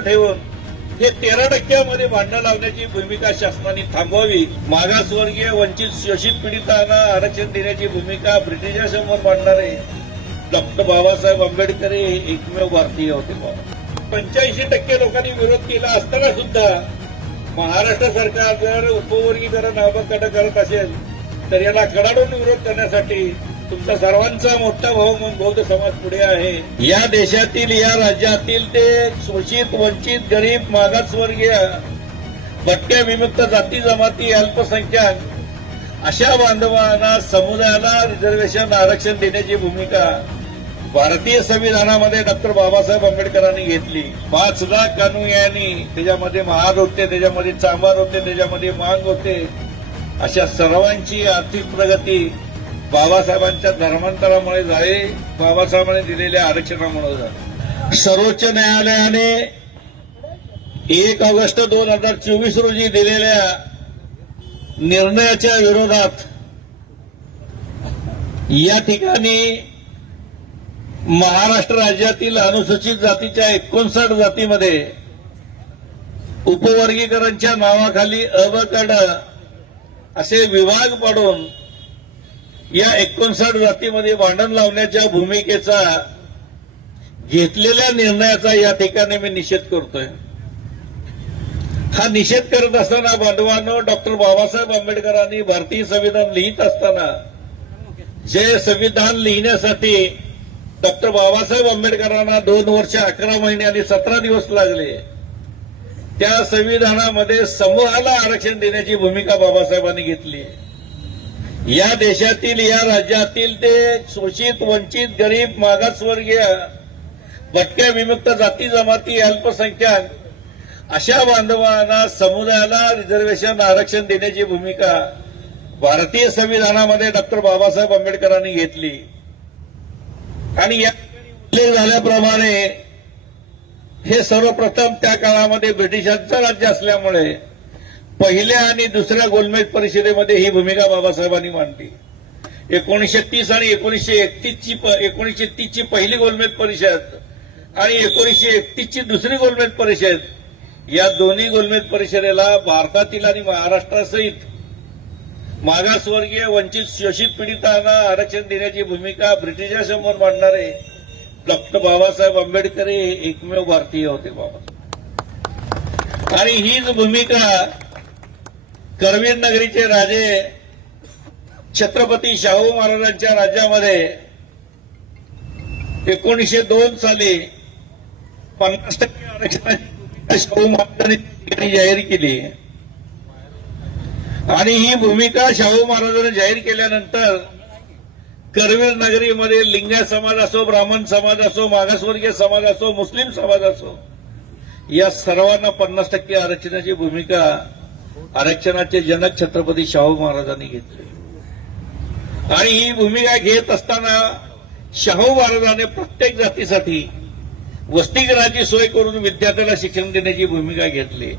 ठेवून हे 13% भांडण लावण्याची भूमिका शासनाने थांबवावी. मागासवर्गीय वंचित शोषित पीडितांना आरक्षण देण्याची भूमिका ब्रिटिशांसमोर मांडणारे डॉक्टर बाबासाहेब आंबेडकर हे एकमेव भारतीय होते. 85% लोकांनी विरोध केला असताना सुद्धा महाराष्ट्र सरकार जर उपवर्गीकरण अबकडे करत असेल तर याला कडाडून विरोध करण्यासाठी तुमचा सर्वांचा मोठा भाऊ म्हणून बौद्ध समाज पुढे आहे. या देशातील, या राज्यातील ते शोषित, वंचित, गरीब, मागासवर्गीय, भटक्या, विमुक्त जाती जमाती, अल्पसंख्याक अशा बांधवांना, समुदायाला रिझर्वेशन आरक्षण देण्याची भूमिका भारतीय संविधानामध्ये डॉक्टर बाबासाहेब आंबेडकरांनी घेतली. 5 लाख कानुयांनी, त्याच्यामध्ये महार होते, त्याच्यामध्ये चांभार होते, त्याच्यामध्ये मांग होते, अशा सर्वांची आर्थिक प्रगती बाबासाहेबांच्या धर्मांतरामुळे झाली, बाबासाहेबांनी दिलेल्या आरक्षणामुळे झाली. सर्वोच्च न्यायालयाने 1 ऑगस्ट 2024 रोजी दिलेल्या निर्णयाच्या विरोधात या ठिकाणी महाराष्ट्र राज्यातील अनुसूचित जातीच्या 59 जातीमध्ये उपवर्गीकरणच्या नावाखाली अबकड असे विभाग पाडून या 59 जातीमध्ये भांडण लावण्याच्या भूमिकेचा, घेतलेल्या निर्णयाचा या ठिकाणी मी निषेध करतोय. हा निषेध करत असताना बांधवांनो, डॉक्टर बाबासाहेब आंबेडकरांनी भारतीय संविधान लिहित असताना, जे संविधान लिहिण्यासाठी डॉक्टर बाबासाहेब आंबेडकरांना 2 वर्ष 11 महिने आणि 17 दिवस लागले, त्या संविधानामध्ये समूहाला आरक्षण देण्याची भूमिका बाबासाहेबांनी घेतली. या देशातील, या राज्यातील ते शोषित, वंचित, गरीब, मागासवर्गीय, भटक्या, विमुक्त जाती जमाती, अल्पसंख्याक अशा बांधवांना, समुदायाला रिझर्वेशन आरक्षण देण्याची भूमिका भारतीय संविधानामध्ये डॉक्टर बाबासाहेब आंबेडकरांनी घेतली. आणि या उल्लेख झाल्याप्रमाणे हे सर्वप्रथम त्या काळामध्ये ब्रिटिशांचं राज्य असल्यामुळे पहिल्या आणि दुसऱ्या गोलमेज परिषदेमध्ये ही भूमिका बाबासाहेबांनी मांडली. 1930 आणि 1930 ची पहिली गोलमेज परिषद आणि 1931 ची दुसरी गोलमेज परिषद, या दोन्ही गोलमेज परिषदेला भारतातील आणि महाराष्ट्रासहित मागासवर्गीय, वंचित, शोषित पीडितांना आरक्षण देण्याची भूमिका ब्रिटिशांसमोर मांडणारे डॉक्टर बाबासाहेब आंबेडकर हे एकमेव भारतीय होते. आणि हीच भूमिका करवीर नगरीचे राजे छत्रपती शाहू महाराजांच्या राज्यामध्ये 1902 साली 50% आरक्षणाची भूमिका शाहू महाराजांनी जाहीर केली. आणि ही भूमिका शाहू महाराजांनी जाहीर केल्यानंतर करवीर नगरीमध्ये लिंगायत समाज असो, ब्राह्मण समाज असो, मागासवर्गीय समाज असो, मुस्लिम समाज असो, या सर्वांना 50% आरक्षणाची भूमिका आरक्षणाचे जनक छत्रपती शाहू महाराजांनी घेतली. आणि ही भूमिका घेत असताना शाहू महाराजांनी प्रत्येक जातीसाठी वसतिगृहाची सोय करून विद्यार्थ्याला शिक्षण देण्याची भूमिका घेतली.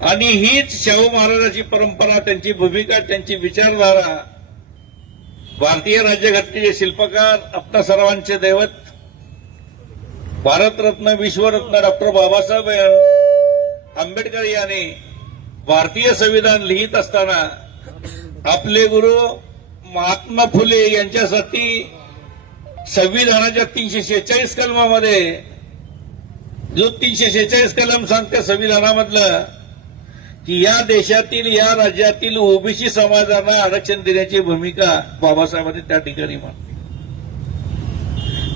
आणि हीच शाहू महाराजांची परंपरा, त्यांची भूमिका, त्यांची विचारधारा भारतीय राज्यघटनेचे शिल्पकार, आपल्या सर्वांचे दैवत, भारतरत्न, विश्वरत्न डॉक्टर बाबासाहेब आंबेडकर यांनी भारतीय संविधान लिहित असताना आपले गुरु महात्मा फुले यांच्यासाठी संविधानाच्या 346 कलमामध्ये जो 346 कलम सांगते संविधानामधलं की या देशातील, या राज्यातील ओबीसी समाजाला आरक्षण देण्याची भूमिका बाबासाहेबांनी त्या ठिकाणी मांडली.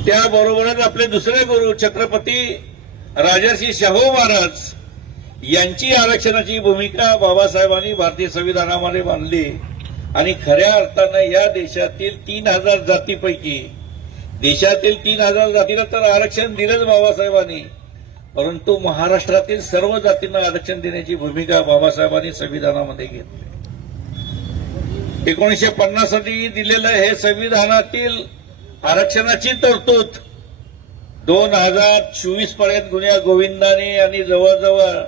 त्याबरोबरच आपले दुसरे गुरु छत्रपती राजर्षी शाहू महाराज यांची आरक्षणाची भूमिका बाबासाहेबांनी भारतीय संविधानामध्ये मांडली. आणि खऱ्या अर्थानं या देशातील 3000 जातीपैकी देशातील 3000 जातीला तर आरक्षण दिलंच बाबासाहेबांनी, परंतु महाराष्ट्रातील सर्व जातींना आरक्षण देण्याची भूमिका बाबासाहेबांनी संविधानामध्ये घेतली. 1950 साली दिलेलं हे संविधानातील आरक्षणाची तरतूद 2024 पर्यंत गुन्ह्या गोविंदाने आणि जवळजवळ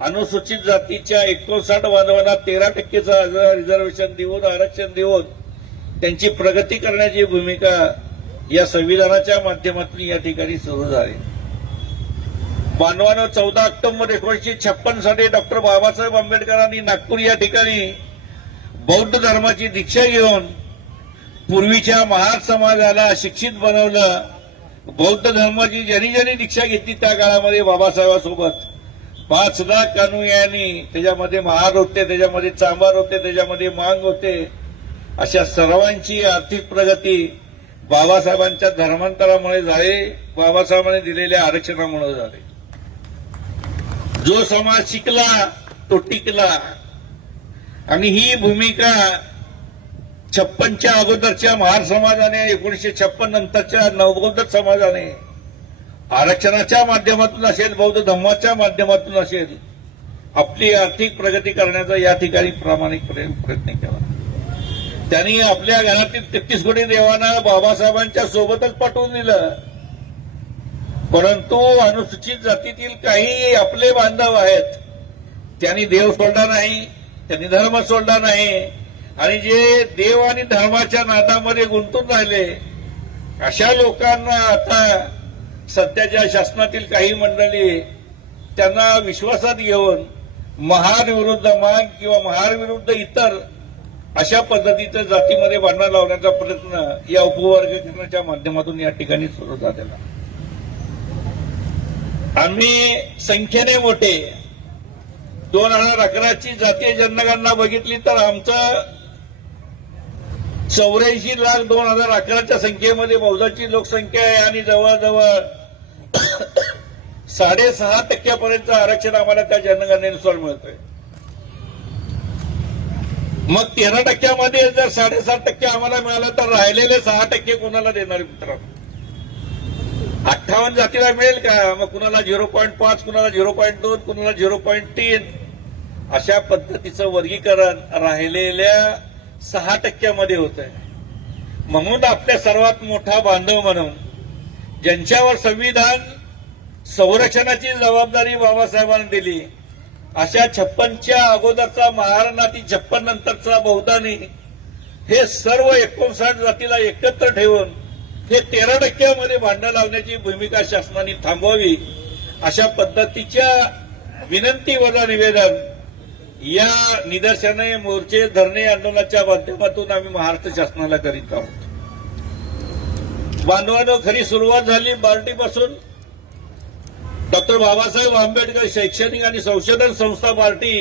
अनुसूचित जातीच्या 59 बांधवांना 13% रिझर्वेशन देऊन, आरक्षण देऊन त्यांची प्रगती करण्याची भूमिका या संविधानाच्या माध्यमातून या ठिकाणी सुरू झाली. बांधवानं 14 ऑक्टोबर 1956 साली डॉक्टर बाबासाहेब आंबेडकरांनी नागपूर या ठिकाणी बौद्ध धर्माची दीक्षा घेऊन पूर्वीच्या महार समाजाला शिक्षित बनवलं. बौद्ध धर्माची ज्यांनी ज्यांनी दीक्षा घेतली त्या काळामध्ये बाबासाहेबांसोबत 5 लाख अनुयायांनी, त्याच्यामध्ये महार होते, त्याच्यामध्ये चांभार होते, त्याच्यामध्ये मांग होते, अशा सर्वांची आर्थिक प्रगती बाबासाहेबांच्या धर्मांतरामुळे झाली, बाबासाहेबांनी दिलेल्या आरक्षणामुळे झाली. जो समाज शिकला तो टिकला. आणि ही भूमिका 56च्या अगोदरच्या महार समाजाने, 1956 नंतरच्या नवबौद्ध समाजाने आरक्षणाच्या माध्यमातून असेल, बौद्ध धर्माच्या माध्यमातून असेल, आपली आर्थिक प्रगती करण्याचा या ठिकाणी प्रामाणिकपणे प्रयत्न केला. त्यांनी आपल्या घरातील 33 कोटी देवांना बाबासाहेबांच्या सोबतच पाठवून दिलं. परंतु अनुसूचित जातीतील काही आपले बांधव आहेत, त्यांनी देव सोडला नाही, त्यांनी धर्म सोडला नाही, आणि जे देव आणि धर्माच्या नादामध्ये गुंतून राहिले अशा लोकांना आता सध्याच्या शासनातील काही मंडळी त्यांना विश्वासात घेऊन महार विरुद्ध माग किंवा महार विरुद्ध इतर अशा पद्धतीचं जातीमध्ये भांडण लावण्याचा प्रयत्न या उपवर्गीकरणाच्या माध्यमातून या ठिकाणी सुरू झालेला. आम्ही संख्येने मोठे 2011ची जातीय जनगणना बघितली तर आमचं 84,02,011च्या संख्येमध्ये बौद्धाची लोकसंख्या आहे आणि जवळजवळ 6.5% आरक्षण आम्हाला त्या जनगणनेनुसार मिळतंय. मग 13% जर 7.5% आम्हाला मिळालं तर राहिलेले 6% कोणाला देणार मित्रांनो? 58 जातीला मिळेल का? मग कुणाला 0.5, कुणाला 0.2, कुणाला 0.3 अशा पद्धतीचं वर्गीकरण राहिलेल्या 6% होत आहे. म्हणून आपल्या सर्वात मोठा बांधव म्हणून ज्यांच्यावर संविधान संरक्षणाची जबाबदारी बाबासाहेबांनी दिली, अशा 56च्या अगोदरचा महाराणाती 56 नंतरचा बौद्धांनी हे सर्व 59 जातीला एकत्र ठेवून हे 13% भांडण लावण्याची भूमिका शासनाने थांबवावी अशा पद्धतीच्या विनंतीवर निवेदन या निदर्शने, मोर्चे, धरणे, आंदोलनाच्या माध्यमातून आम्ही महाराष्ट्र शासनाला करीत आहोत. बांधवांनो, खरी सुरुवात झाली बार्टीपासून. डॉक्टर बाबासाहेब आंबेडकर शैक्षणिक आणि संशोधन संस्था बार्टी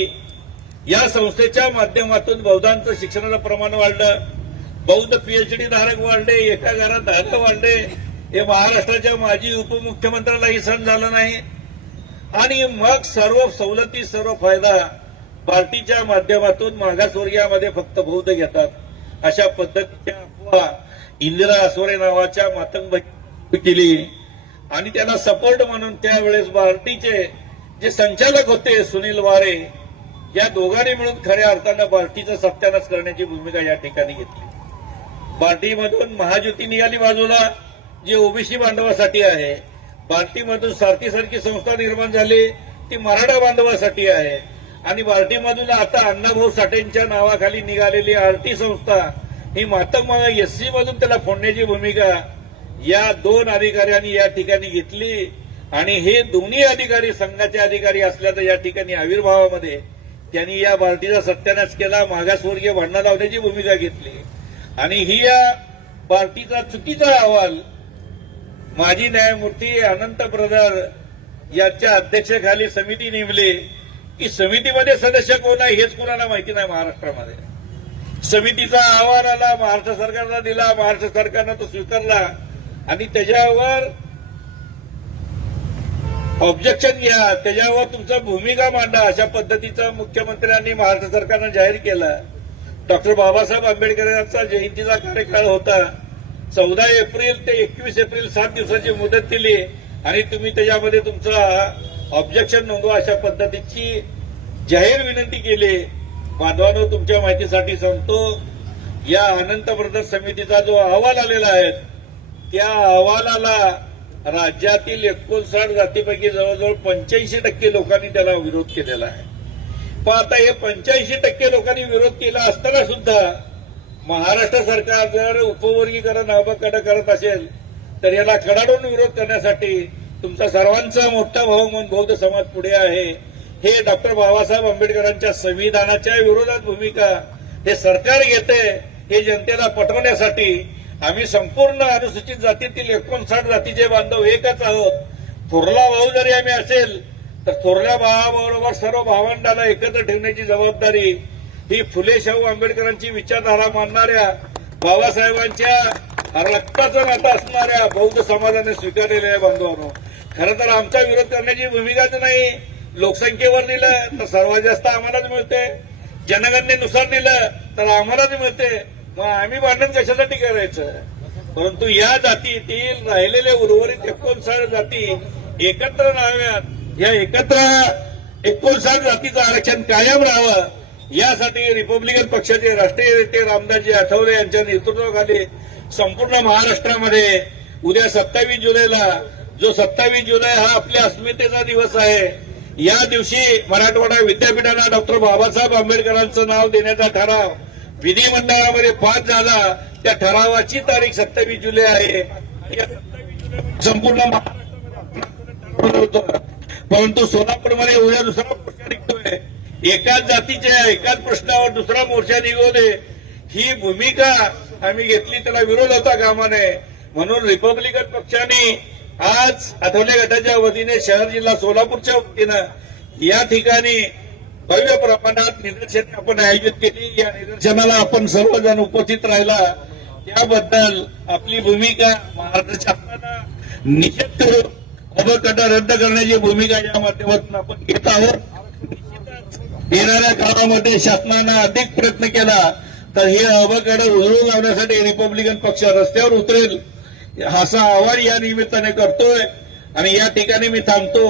या संस्थेच्या माध्यमातून बौद्धांचं शिक्षणाचं प्रमाण वाढलं, बौद्ध पीएचडी धारक वाढले, एका घरात 10 वाढले. हे महाराष्ट्राच्या माजी उपमुख्यमंत्र्यालाही सहन झालं नाही. आणि मग सर्व सवलती, सर्व फायदा बार्टीच्या माध्यमातून मागासवर्गीयामध्ये फक्त बौद्ध घेतात अशा पद्धतीच्या अफवा इंदिरा आसवरे नावाच्या मातंग केली. आणि त्याला सपोर्ट म्हणून त्यावेळेस बार्टीचे जे संचालक होते सुनील वारे, या दोघांनी मिळून खऱ्या अर्थानं बार्टीचा सत्यानाश करण्याची भूमिका या ठिकाणी घेतली. बार्टीमधून महाज्योती निघाली बाजूला, जी ओबीसी बांधवासाठी आहे. बार्टीमधून सारथीसारखी संस्था निर्माण झाली, ती मराठा बांधवासाठी आहे. आणि बार्टीमधून आता अण्णाभाऊ साठेंच्या नावाखाली निघालेली आरटी संस्था ही मातंग एससी मधून त्याला फोडण्याची भूमिका या 2 अधिकाऱ्यांनी या ठिकाणी घेतली. आणि हे दोन्ही अधिकारी संघाचे अधिकारी असल्याचं या ठिकाणी आविर्भावामध्ये त्यांनी या बार्टीचा सत्यानाश केला, मागासवर्गीय भांडण लावण्याची भूमिका घेतली. आणि ही या बार्टीचा चुकीचा अहवाल माजी न्यायमूर्ती अनंत ब्रदर यांच्या अध्यक्षतेखाली समिती नेमली की समितीमध्ये सदस्य कोण आहे हेच कोणाला माहिती नाही महाराष्ट्रामध्ये. समितीचा अहवाल आला, महाराष्ट्र सरकारला दिला, महाराष्ट्र सरकारनं तो स्वीकारला आणि त्याच्यावर ऑब्जेक्शन घ्या, त्याच्यावर तुमचं भूमिका मांडा अशा पद्धतीचं मुख्यमंत्र्यांनी महाराष्ट्र सरकारनं जाहीर केलं. डॉक्टर बाबासाहेब आंबेडकर यांचा जयंतीचा कार्यकाळ होता. 14 एप्रिल ते 21 एप्रिल 7 दिवसाची मुदत दिली आणि तुम्ही त्याच्यामध्ये तुमचा ऑब्जेक्शन नोंदवा अशा पद्धतीची जाहीर विनंती केली. बांधवांनो, तुमच्या माहितीसाठी सांगतो, या अनंत ब्रदर्स समितीचा जो अहवाल आलेला आहे त्या अहवालाला राज्यातील 59 जातीपैकी जवळजवळ 85% लोकांनी त्याला विरोध केलेला आहे. पण आता हे 85% लोकांनी विरोध केला असताना सुद्धा महाराष्ट्र सरकार जर उपवर्गीकरण अबकडं करत असेल तर याला कडाडून विरोध करण्यासाठी तुमचा सर्वांचा मोठा भाऊ म्हणून बौद्ध समाज पुढे आहे. हे डॉक्टर बाबासाहेब आंबेडकरांच्या संविधानाच्या विरोधात भूमिका हे सरकार घेते, हे जनतेला पटवण्यासाठी आम्ही संपूर्ण अनुसूचित जातीतील 59 जातीचे बांधव एकच आहोत. थोरला भाऊ जरी आम्ही असेल तर थोरल्या भावाबरोबर सर्व भावंडाला एकत्र ठेवण्याची जबाबदारी ही फुले शाहू आंबेडकरांची विचारधारा मानणाऱ्या बाबासाहेबांच्या रक्ताचं नातं असणाऱ्या बौद्ध समाजाने स्वीकारलेलं आहे. बांधवांनो, खरं तर आमचा विरोध करण्याची भूमिकाच नाही. लोकसंख्येवर दिलं तर सर्वात जास्त आम्हालाच मिळते, जनगणनेनुसार दिलं तर आम्हालाच मिळते, मग आम्ही भांडण कशासाठी करायचं. परंतु या जातीतील राहिलेले उर्वरित 59 जाती एकत्र राहाव्यात, या एकत्र 59 जातीचं आरक्षण कायम राहावं यासाठी रिपब्लिकन पक्षाचे राष्ट्रीय नेते रामदासजी आठवले यांच्या नेतृत्वाखाली संपूर्ण महाराष्ट्रामध्ये उद्या 27 जुलैला, जो 27 जुलै हा आपल्या अस्मितेचा दिवस आहे, या दिवशी मराठवाडा विद्यापीठाला डॉक्टर बाबासाहेब आंबेडकरांचं नाव देण्याचा ठराव विधिमंडळामध्ये पास झाला. त्या ठरावाची तारीख 27 जुलै आहे. या 27 जुलै संपूर्ण महाराष्ट्रामध्ये होतं, परंतु सोलापूरमध्ये उद्या दुसरा मोर्चा निघतोय. एकाच जातीच्या एकाच प्रश्नावर दुसरा मोर्चा निघू दे, ही भूमिका आम्ही घेतली, त्याला विरोध होता कामा नये. म्हणून रिपब्लिकन पक्षाने आज आठवले गटाच्या वतीने शहर जिल्हा सोलापूरच्या वतीनं या ठिकाणी भव्य प्रमाणात निदर्शने आपण आयोजित केली. या निदर्शनाला आपण सर्वजण उपस्थित राहिला त्याबद्दल आपली भूमिका महाराष्ट्र शासनानं निषेध करून अबकाटा रद्द करण्याची भूमिका या माध्यमातून आपण घेत आहोत. येणाऱ्या काळामध्ये शासनानं अधिक प्रयत्न केला तर हे अबकाटा उधळून लावण्यासाठी रिपब्लिकन पक्ष रस्त्यावर उतरेल असा आवाहन या निमित्ताने करतोय. आणि या ठिकाणी मी थांबतो.